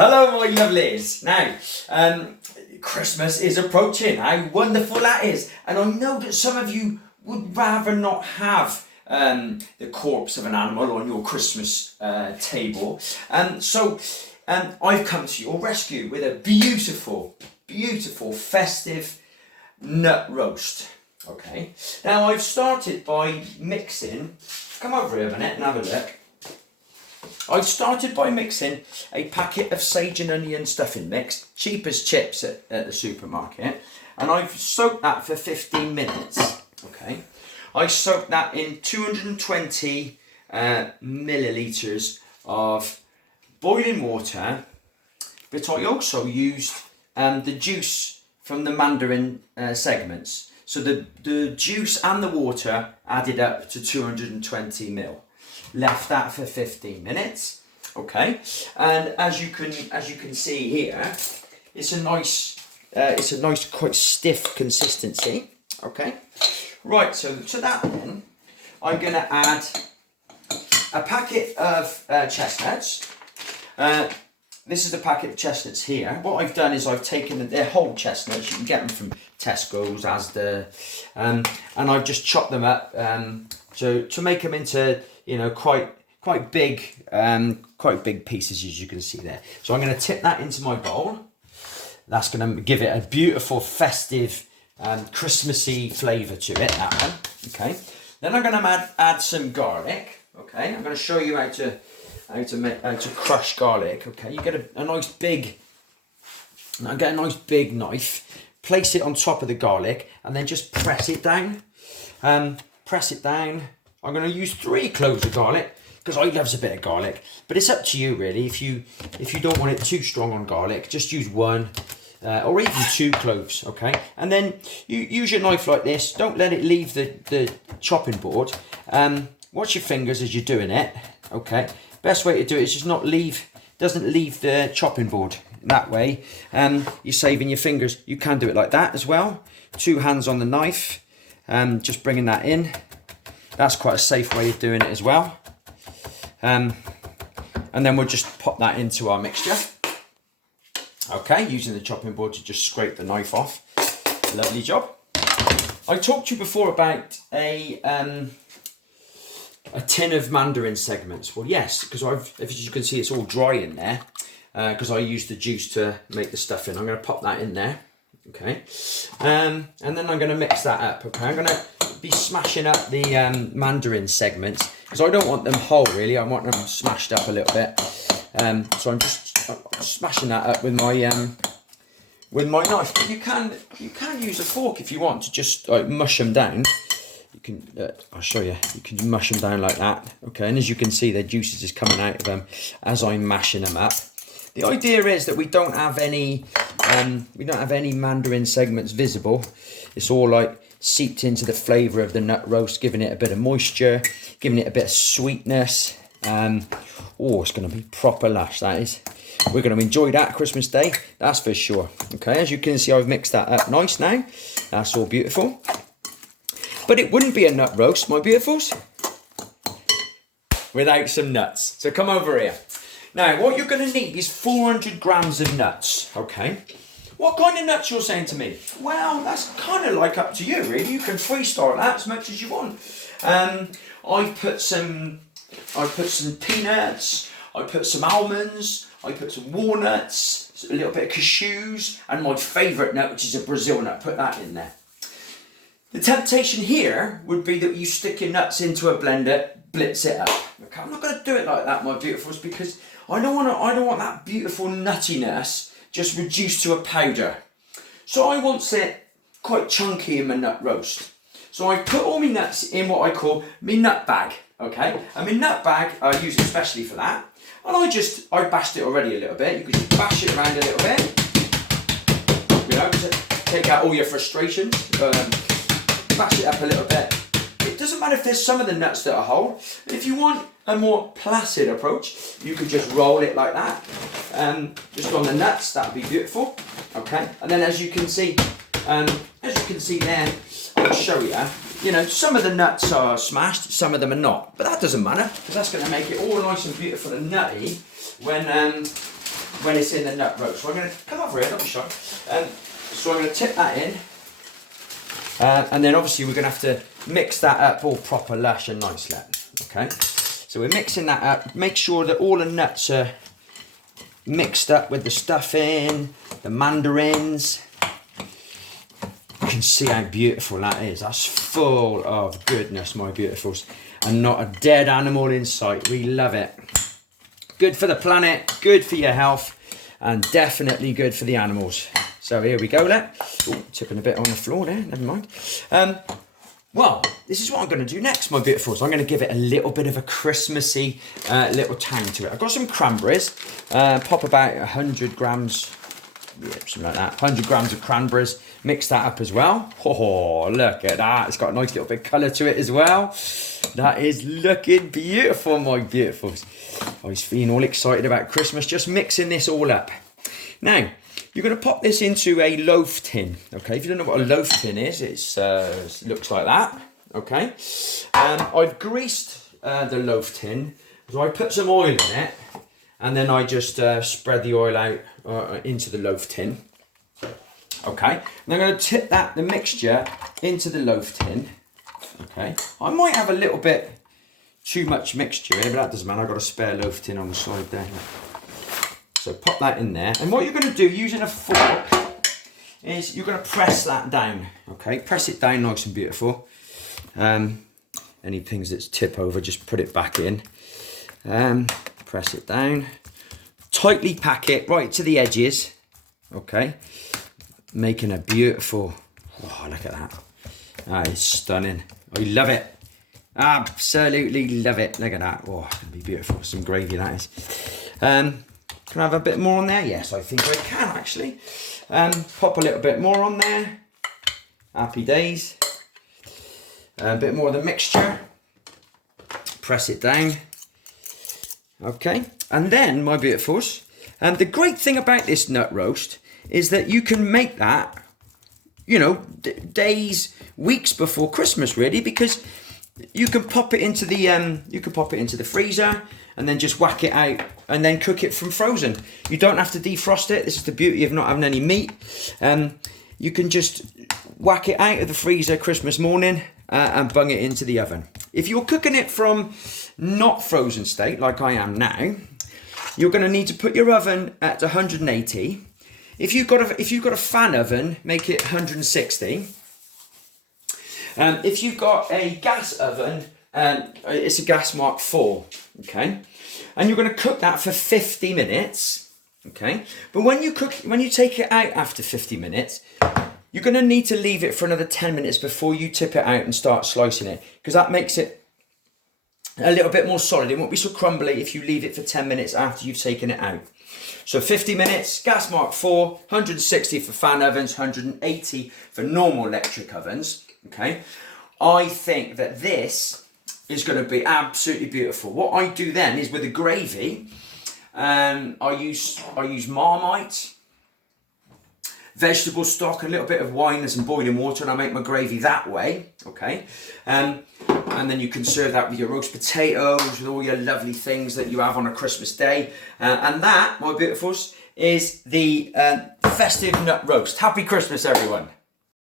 Hello, my lovelies. Now, Christmas is approaching. How wonderful that is. And I know that some of you would rather not have the corpse of an animal on your Christmas table. So I've come to your rescue with a beautiful, beautiful festive nut roast. Okay. Now, I've started by mixing. Come over here a minute and have a look. I've started by mixing a packet of sage and onion stuffing mix, cheap as chips at the supermarket, and I've soaked that for 15 minutes. Okay, I soaked that in 220 millilitres of boiling water, but I also used the juice from the mandarin segments. So the juice and the water added up to 220 ml. Left that for 15 minutes, okay, and as you can see here, it's a nice quite stiff consistency. Okay, right, so to that then I'm going to add a packet of chestnuts. This is the packet of chestnuts here. What I've done is I've taken their whole chestnuts. You can get them from Tesco's, Asda, and I've just chopped them up to make them into, you know, quite big pieces, as you can see there. So I'm going to tip that into my bowl. That's going to give it a beautiful festive Christmassy flavour to it, that one. Okay. Then I'm going to add some garlic. Okay. I'm going to show you how to crush garlic. Okay. You get a nice big. Now get a nice big knife. Place it on top of the garlic and then just press it down. Press it down. I'm going to use 3 cloves of garlic because I loves a bit of garlic, but it's up to you really. If you don't want it too strong on garlic, just use 1 or even 2 cloves. Okay, and then you use your knife like this. Don't let it leave the chopping board. Watch your fingers as you're doing it. Okay, best way to do it is just doesn't leave the chopping board. That way, you're saving your fingers. You can do it like that as well. 2 hands on the knife, just bringing that in. That's quite a safe way of doing it as well. And then we'll just pop that into our mixture. Okay, using the chopping board to just scrape the knife off. Lovely job. I talked to you before about a tin of mandarin segments. Well, yes, because as you can see, it's all dry in there because I used the juice to make the stuffing. I'm going to pop that in there. Okay, and then I'm going to mix that up. Okay, I'm going to be smashing up the mandarin segments because I don't want them whole really. I want them smashed up a little bit. So I'm just smashing that up with my knife. But you can use a fork if you want to just mush them down. You can I'll show you. You can mush them down like that. Okay, and as you can see, the juice is just coming out of them as I'm mashing them up. The idea is that we don't have any mandarin segments visible. It's all like seeped into the flavour of the nut roast, giving it a bit of moisture, giving it a bit of sweetness. Oh, it's going to be proper lush, that is. We're going to enjoy that Christmas Day, that's for sure. Okay, as you can see, I've mixed that up nice now. That's all beautiful. But it wouldn't be a nut roast, my beautifuls, without some nuts. So come over here. Now, what you're going to need is 400 grams of nuts, okay? What kind of nuts you're saying to me? Well, that's kind of like up to you, really. You can freestyle that as much as you want. I put some peanuts, I put some almonds, I put some walnuts, a little bit of cashews, and my favourite nut, which is a Brazil nut. Put that in there. The temptation here would be that you stick your nuts into a blender, blitz it up. Okay, I'm not going to do it like that, my beautifuls, because I don't want that beautiful nuttiness just reduced to a powder. So I want it quite chunky in my nut roast. So I put all my nuts in what I call my nut bag. Okay, and my nut bag I use especially for that. And I bashed it already a little bit. You could just bash it around a little bit. You know, to take out all your frustrations. Bash it up a little bit. It doesn't matter if there's some of the nuts that are whole. If you want a more placid approach, you could just roll it like that. Just on the nuts, that would be beautiful. Okay, and then as you can see there, I'll show you. You know, some of the nuts are smashed, some of them are not. But that doesn't matter, because that's going to make it all nice and beautiful and nutty when when it's in the nut roast. So I'm going to come over here, don't be shy. So I'm going to tip that in. And then obviously we're going to have to mix that up all proper lush and nice. Okay. So we're mixing that up. Make sure that all the nuts are mixed up with the stuffing, the mandarins. You can see how beautiful that is. That's full of goodness, my beautifuls. And not a dead animal in sight. We love it. Good for the planet, good for your health, and definitely good for the animals. So here we go, tipping a bit on the floor there, never mind. Well, this is what I'm going to do next, my beautifuls. I'm going to give it a little bit of a Christmassy little tang to it. I've got some cranberries, pop about 100 grams, yeah, something like that, 100 grams of cranberries, mix that up as well. Oh, look at that, it's got a nice little bit of colour to it as well. That is looking beautiful, my beautifuls. I was feeling all excited about Christmas, just mixing this all up. Now, you're going to pop this into a loaf tin, okay? If you don't know what a loaf tin is, it looks like that, okay? I've greased the loaf tin, so I put some oil in it, and then I just spread the oil out into the loaf tin, okay? And I'm going to tip the mixture into the loaf tin, okay? I might have a little bit too much mixture here, but that doesn't matter. I've got a spare loaf tin on the side there. So pop that in there. And what you're going to do using a fork is you're going to press that down, okay? Press it down nice and beautiful. Any things that's tip over, just put it back in. Press it down. Tightly pack it right to the edges, okay? Making a beautiful, oh, look at that. That is stunning. I love it. Absolutely love it. Look at that. Oh, it's going to be beautiful. Some gravy, that is. Can I have a bit more on there? Yes, I think I can actually. Pop a little bit more on there. Happy days. A bit more of the mixture. Press it down. Okay. And then, my beautifuls, the great thing about this nut roast is that you can make that, you know, days, weeks before Christmas, really, because you can pop it into the freezer and then just whack it out and then cook it from frozen. You don't have to defrost it. This is the beauty of not having any meat. You can just whack it out of the freezer Christmas morning and bung it into the oven. If you're cooking it from not frozen state, like I am now, you're going to need to put your oven at 180. If you've got a fan oven, make it 160. If you've got a gas oven, it's a gas mark 4, okay? And you're going to cook that for 50 minutes, okay? But when you take it out after 50 minutes, you're going to need to leave it for another 10 minutes before you tip it out and start slicing it, because that makes it a little bit more solid. It won't be so crumbly if you leave it for 10 minutes after you've taken it out. So 50 minutes, gas mark 4, 160 for fan ovens, 180 for normal electric ovens. Okay, I think that this is going to be absolutely beautiful. What I do then is with the gravy, I use Marmite, vegetable stock, a little bit of wine and some boiling water, and I make my gravy that way. Okay, and then you can serve that with your roast potatoes, with all your lovely things that you have on a Christmas day. And that, my beautifuls, is the festive nut roast. Happy Christmas, everyone.